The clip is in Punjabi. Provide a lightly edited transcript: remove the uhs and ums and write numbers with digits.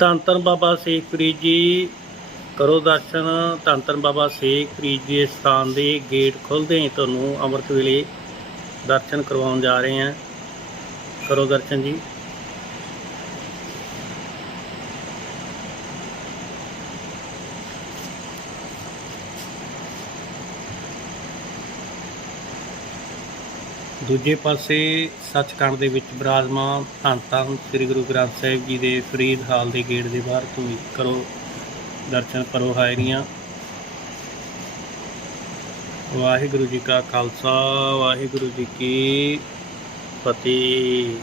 ਧੰਨ ਧੰਨ ਬਾਬਾ ਸੇਖ ਫਰੀਦ ਜੀ ਕਰੋ ਦਰਸ਼ਨ। ਧੰਨ ਧੰਨ ਬਾਬਾ ਸੇਖ ਫਰੀਦ ਜੀ ਸਥਾਨ ਦੇ ਗੇਟ ਖੁੱਲ੍ਹਦੇ ਹੀ ਤੁਹਾਨੂੰ ਅੰਮ੍ਰਿਤ ਵੇਲੇ ਦਰਸ਼ਨ ਕਰਵਾਉਣ ਜਾ ਰਹੇ ਹਾਂ। ਕਰੋ ਦਰਸ਼ਨ ਜੀ। ਦੂਜੇ ਪਾਸੇ ਸੱਚਖੰਡ ਦੇ ਵਿੱਚ ਬਿਰਾਜਮਾਨ ਧੰਨ ਧੰਨ ਸ੍ਰੀ ਗੁਰੂ ਗ੍ਰੰਥ ਸਾਹਿਬ ਜੀ ਦੇ ਫਰੀਦ ਹਾਲ ਦੇ ਗੇਟ ਦੇ ਬਾਹਰ ਤੁਸੀਂ ਕਰੋ ਦਰਸ਼ਨ, ਕਰੋ ਹਾਜ਼ਰੀਆਂ। ਵਾਹਿਗੁਰੂ ਜੀ ਕਾ ਖਾਲਸਾ, ਵਾਹਿਗੁਰੂ ਜੀ ਕੀ ਫਤਿਹ।